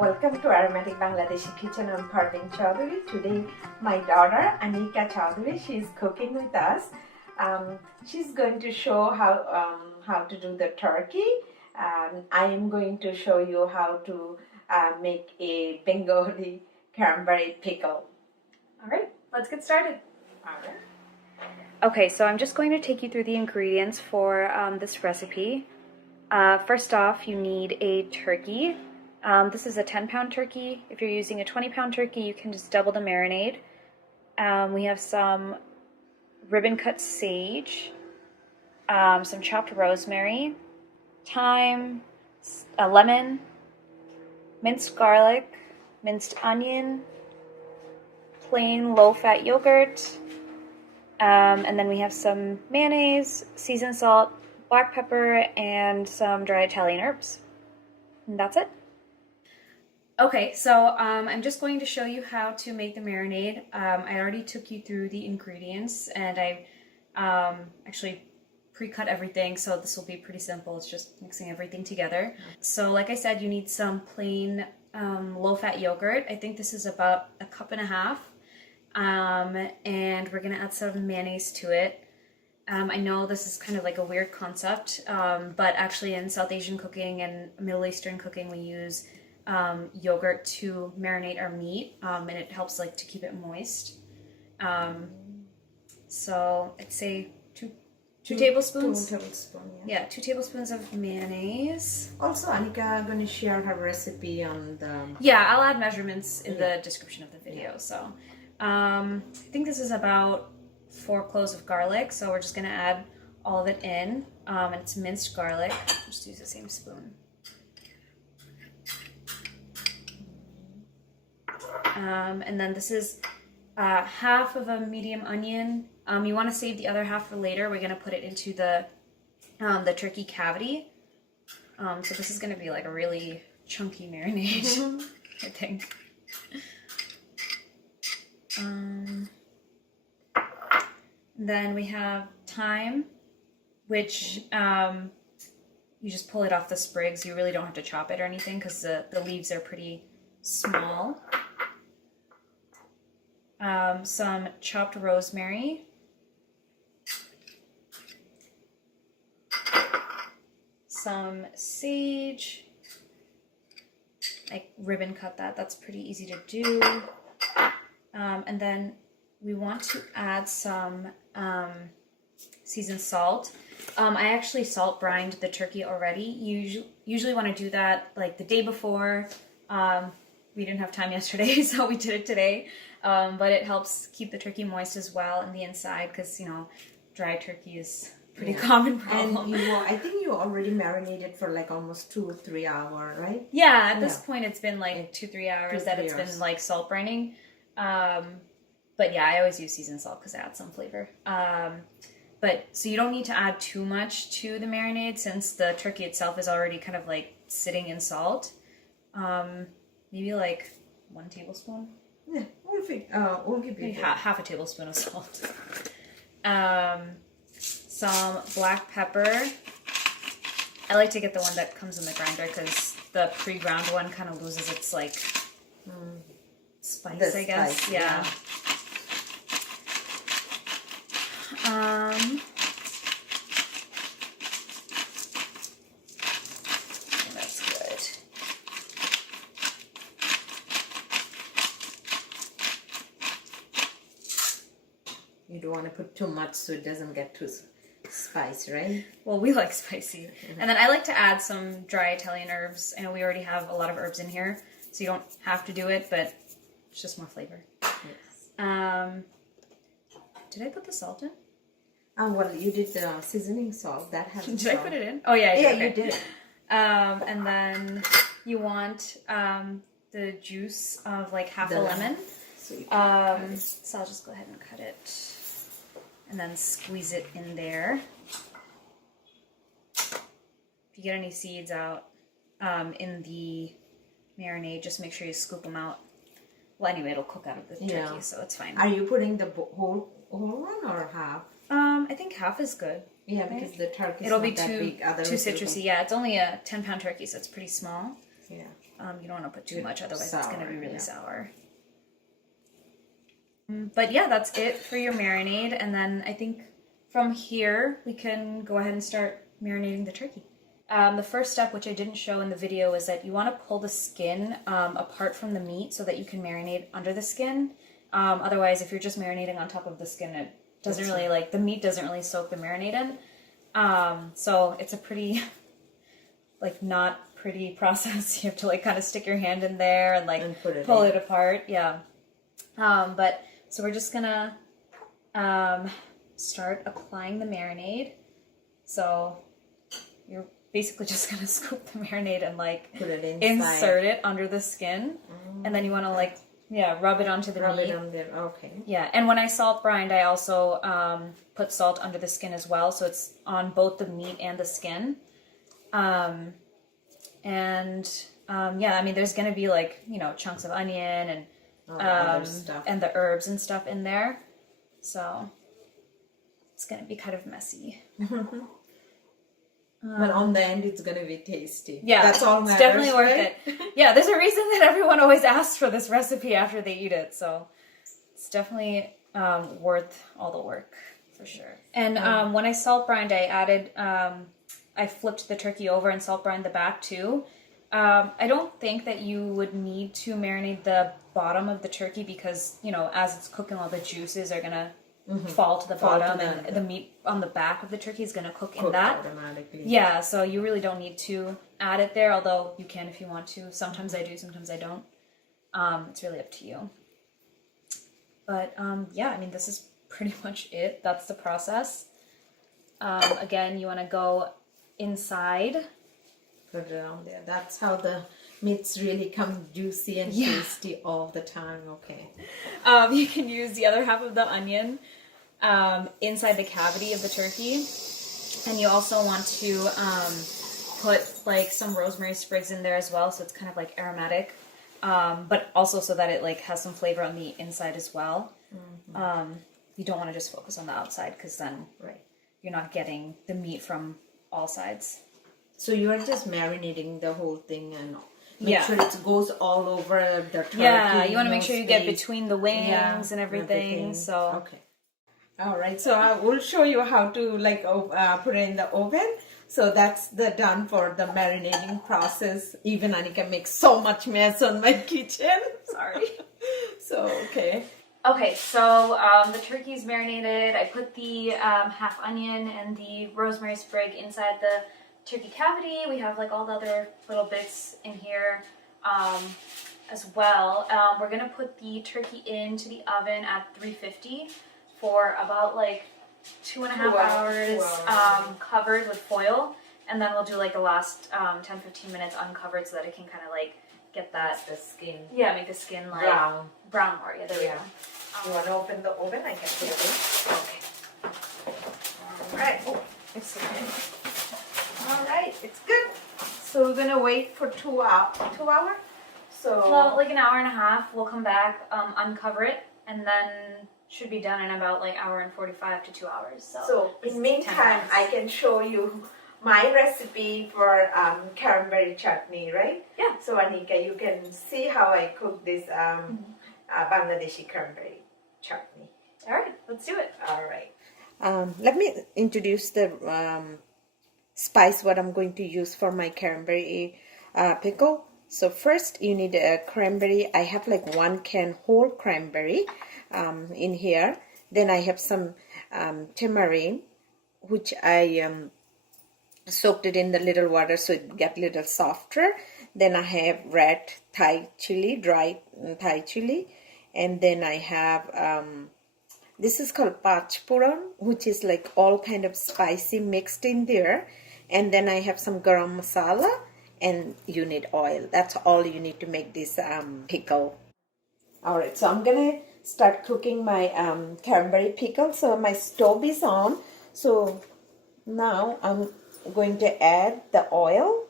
Welcome to Aromatic Bangladeshi Kitchen. I'm Parveen Chaudhary. Today, my daughter Anika Chaudhary, she is cooking with us. She's going to show how to do the turkey. I am going to show you how to make a Bengali cranberry pickle. All right, let's get started. All right. Okay, so I'm just going to take you through the ingredients for this recipe. First off, you need a turkey. This is a 10-pound turkey. If you're using a 20-pound turkey, you can just double the marinade. We have some ribbon cut sage, some chopped rosemary, thyme, a lemon, minced garlic, minced onion, plain low-fat yogurt, and then we have some mayonnaise, seasoned salt, black pepper, and some dry Italian herbs. And that's it. Okay, so I'm just going to show you how to make the marinade. I already took you through the ingredients, and I actually pre-cut everything, so this will be pretty simple. It's just mixing everything together. So like I said, you need some plain low-fat yogurt. I think this is about 1.5 cups. And we're gonna add some mayonnaise to it. I know this is kind of like a weird concept, but actually in South Asian cooking and Middle Eastern cooking, we use yogurt to marinate our meat, and it helps like to keep it moist. So I'd say two tablespoons. 2 tablespoons. Yeah, 2 tablespoons of mayonnaise. Also, Anika going to share her recipe on the. Yeah, I'll add measurements in the description of the video. So I think this is about 4 cloves of garlic. So we're just gonna add all of it in, and it's minced garlic. Just use the same spoon. And then this is half of a medium onion. You want to save the other half for later. We're going to put it into the turkey cavity. So this is going to be like a really chunky marinade, I think. Then we have thyme, which you just pull it off the sprigs. You really don't have to chop it or anything because the leaves are pretty small. Some chopped rosemary, some sage. I ribbon cut that. That's pretty easy to do. And then we want to add some seasoned salt. I actually salt brined the turkey already. You usually want to do that like the day before. We didn't have time yesterday, so we did it today. But it helps keep the turkey moist as well in the inside because, you know, dry turkey is a pretty common problem. And I think you already marinated for like almost 2 or 3 hours, right? Yeah, at this point it's been like 2-3 hours that it's been like salt brining. But yeah, I always use seasoned salt because it adds some flavor. But so you don't need to add too much to the marinade since the turkey itself is already kind of like sitting in salt. Maybe like 1 tablespoon. Yeah, we'll give you half a tablespoon of salt. Some black pepper. I like to get the one that comes in the grinder because the pre-ground one kind of loses its like spice, I guess. Spice, yeah. That's good. You don't want to put too much so it doesn't get too spicy, right? Well, we like spicy. And then I like to add some dry Italian herbs. I know we already have a lot of herbs in here, so you don't have to do it, but it's just more flavor. Yes. Did I put the salt in? Well, you did the seasoning salt. That has Did salt. I put it in? Oh, yeah, I did. Yeah, Okay. you did. And then you want the juice of like half a lemon. So I'll just go ahead and cut it. And then squeeze it in there. If you get any seeds out in the marinade, just make sure you scoop them out. Well, anyway, it'll cook out of the turkey, so it's fine. Are you putting the whole one or half? I think half is good. Yeah, because the turkey it'll is be not that big. too citrusy. Yeah, it's only a 10-pound turkey, so it's pretty small. Yeah. You don't want to put too much, otherwise it's going to be really sour. But yeah, that's it for your marinade. And then I think from here, we can go ahead and start marinating the turkey. The first step, which I didn't show in the video, is that you want to pull the skin apart from the meat so that you can marinate under the skin. Otherwise, if you're just marinating on top of the skin, it doesn't really, like, the meat doesn't really soak the marinade in. So it's a pretty, like, not pretty process. You have to, like, kind of stick your hand in there and, like, pull it apart. Yeah. But, so we're just gonna start applying the marinade. So you're basically just gonna scoop the marinade and, like, put it insert it under the skin. And then you want to, like, rub it onto the meat. Rub it on there, okay. Yeah, and when I salt brined, I also put salt under the skin as well, so it's on both the meat and the skin. Yeah, I mean, there's gonna be, like, you know, chunks of onion and other stuff, and the herbs and stuff in there, so it's gonna be kind of messy. But on the end, it's gonna be tasty. Yeah, that's all matters, it's definitely worth right? it. Yeah, there's a reason that everyone always asks for this recipe after they eat it, so it's definitely worth all the work for sure. And when I salt brined, I added, I flipped the turkey over and salt brined the back too. I don't think that you would need to marinate the bottom of the turkey because, you know, as it's cooking, all the juices are gonna fall to the bottom, and the meat on the back of the turkey is gonna cook in that automatically. Yeah, so you really don't need to add it there, although you can if you want to. Sometimes I do, sometimes I don't. It's really up to you. But yeah, I mean, this is pretty much it. That's the process. Again, you want to go inside. Put it on there. That's how the meats really come juicy and tasty all the time. Okay. You can use the other half of the onion inside the cavity of the turkey. And you also want to put, like, some rosemary sprigs in there as well, so it's kind of like aromatic. But also so that it, like, has some flavor on the inside as well. You don't want to just focus on the outside, because then you're not getting the meat from all sides. So you are just marinating the whole thing and make sure it goes all over the turkey. Yeah, you want to make sure you get between the wings and everything. So okay. All right, so I will show you how to, like, put it in the oven. So that's done for the marinating process. Even Anika makes so much mess on my kitchen. Sorry. So, okay. Okay, so the turkey's marinated. I put the half onion and the rosemary sprig inside the turkey cavity. We have, like, all the other little bits in here as well. We're going to put the turkey into the oven at 350 for about, like, 2.5 hours, covered with foil, and then we'll do, like, the last 10-15 minutes uncovered so that it can kind of, like, get that the skin. Yeah, make the skin, like, brown more. Yeah, there we go. You want to open the oven? I can put it in. Okay. All right. Oh, it's okay. All right, it's good. So we're gonna wait for 2 hours. 2 hours. So well, like an hour and a half. We'll come back, uncover it, and then should be done in about, like, hour and 45 to 2 hours. So in meantime, I can show you my recipe for cranberry chutney, right? Yeah. So Anika, you can see how I cook this Bangladeshi cranberry chutney. All right, let's do it. All right. Let me introduce the spice what I'm going to use for my cranberry pickle. So first you need a cranberry. I have, like, 1 can whole cranberry in here. Then I have some tamarind, which I soaked it in the little water so it get a little softer. Then I have red Thai chili, dry Thai chili, and then I have this is called pach, which is, like, all kind of spicy mixed in there. And then I have some garam masala, and you need oil. That's all you need to make this pickle. All right, so I'm gonna start cooking my cranberry pickle. So my stove is on. So now I'm going to add the oil.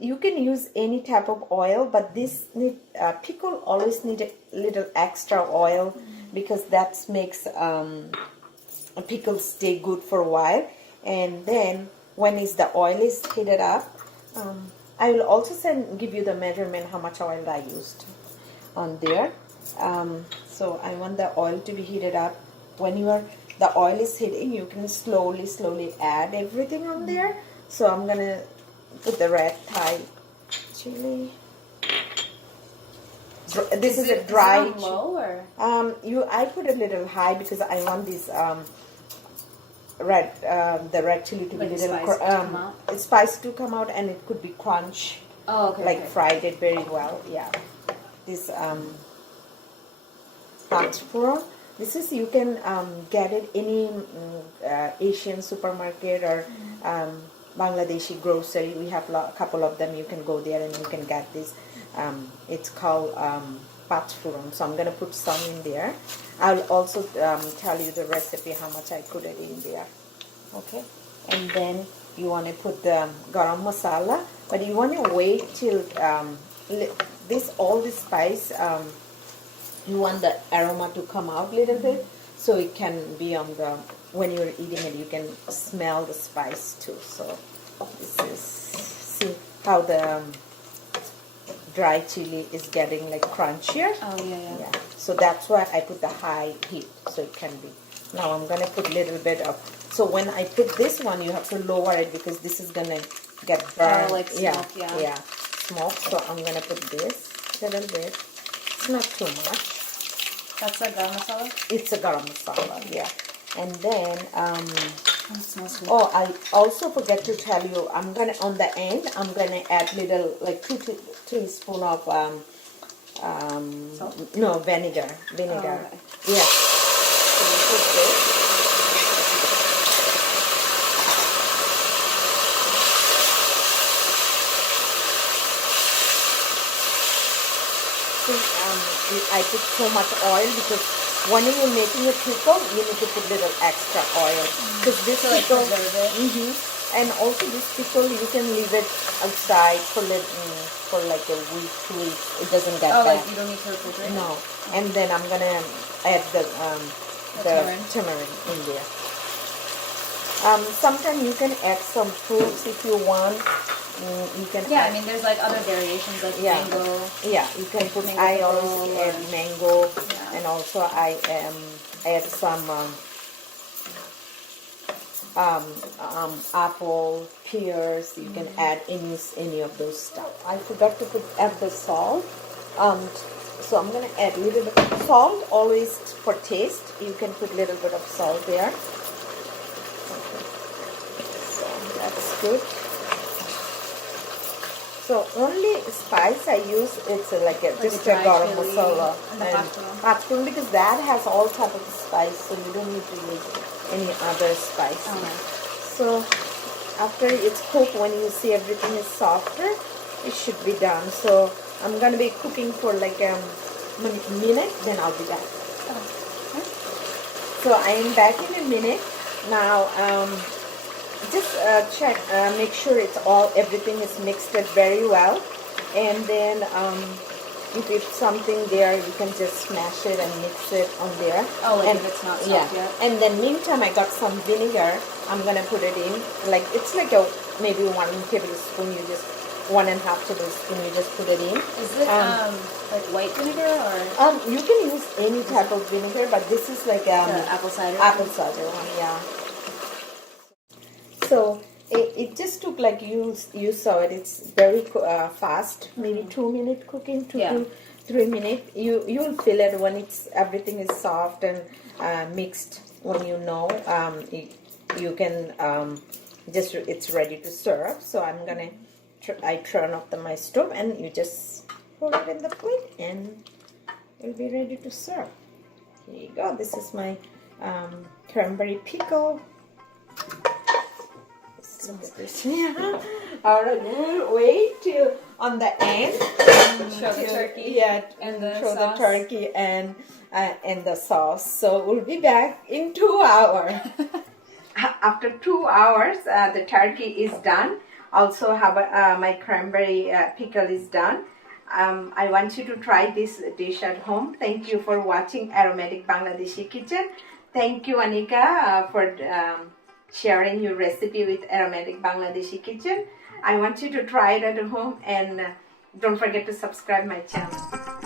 You can use any type of oil, but this pickle always need a little extra oil because that makes a pickle stay good for a while. And then when the oil is heated up, I will also give you the measurement how much oil I used on there. So I want the oil to be heated up. When the oil is heating, you can slowly add everything on there. So I'm gonna put the red Thai chili. This is a dry. Is it on low or? I put a little high because I want this the red chili to be little spice to come out, and it could be crunch. Oh, okay. Like fried it very well. Yeah. This pach. This is, you can get it any Asian supermarket or Bangladeshi grocery. We have a couple of them. You can go there and you can get this. It's called pach. So I'm gonna put some in there. I'll also tell you the recipe how much I put it in there. Okay, and then you want to put the garam masala, but you want to wait till all this spice. You want the aroma to come out a little bit, so it can be on the, when you're eating it, you can smell the spice too. So this is, see how the dry chili is getting like crunchier. Oh yeah. So that's why I put the high heat, so it can be. Now I'm gonna put a little bit of. So when I put this one, you have to lower it because this is gonna get burned. Oh, like smoke, yeah. Smoke. So I'm gonna put this little bit. It's not too much. That's a garam masala? It's a garam masala, yeah. And then, it smells good. oh, I also forget to tell you, I'm gonna, on the end, I'm gonna add little, like 2 teaspoons of, salt? No, vinegar. Oh, okay. Yeah. So you put this. I put so much oil because when you're making a pickle, you need to put little extra oil. Because this pickle, and also this pickle, you can leave it outside for like a week, 2 weeks. It doesn't get bad. Like you don't need to refrigerate? No. And then I'm gonna add the tamarind in there. Sometimes you can add some fruits if you want. You can I mean there's like other variations like mango. Yeah, you can put, I always add mango, and also I add some apple, pears. You can add any of those stuff. I forgot to add the salt. So I'm gonna add a little bit of salt, always for taste. You can put a little bit of salt there. Okay. So that's good. So only spice I use, it's like just a garam masala and pach, because that has all type of spice, so you don't need to use any other spice. So after it's cooked, when you see everything is softer, it should be done. So I'm gonna be cooking for like a minute, then I'll be back. So I am back in a minute now. Just check, make sure everything is mixed very well, and then if it's something there, you can just smash it and mix it on there. Oh, like if it's not soft yet. And then meantime, I got some vinegar. I'm gonna put it in. Like it's like maybe 1 tablespoon. You just 1.5 tablespoon. You just put it in. Is it like white vinegar or? You can use any type of vinegar, but this is like apple cider. Apple cider one, yeah. So it just took, like you saw it, it's very fast, maybe 2 minute cooking, 2 to 3 minutes. You'll feel it when everything is soft and mixed. When you know, you can it's ready to serve. So I'm gonna I turn off my stove, and you just put it in the plate and it'll be ready to serve. Here you go. This is my cranberry pickle. Look at this. Alright, we'll wait till on the end. Show the turkey. Yeah, and the show sauce. the turkey and the sauce. So we'll be back in 2 hours. After 2 hours, the turkey is done. Also, my cranberry pickle is done. I want you to try this dish at home. Thank you for watching Aromatic Bangladeshi Kitchen. Thank you, Anika, for sharing your recipe with Aromatic Bangladeshi Kitchen. I want you to try it at home, and don't forget to subscribe my channel.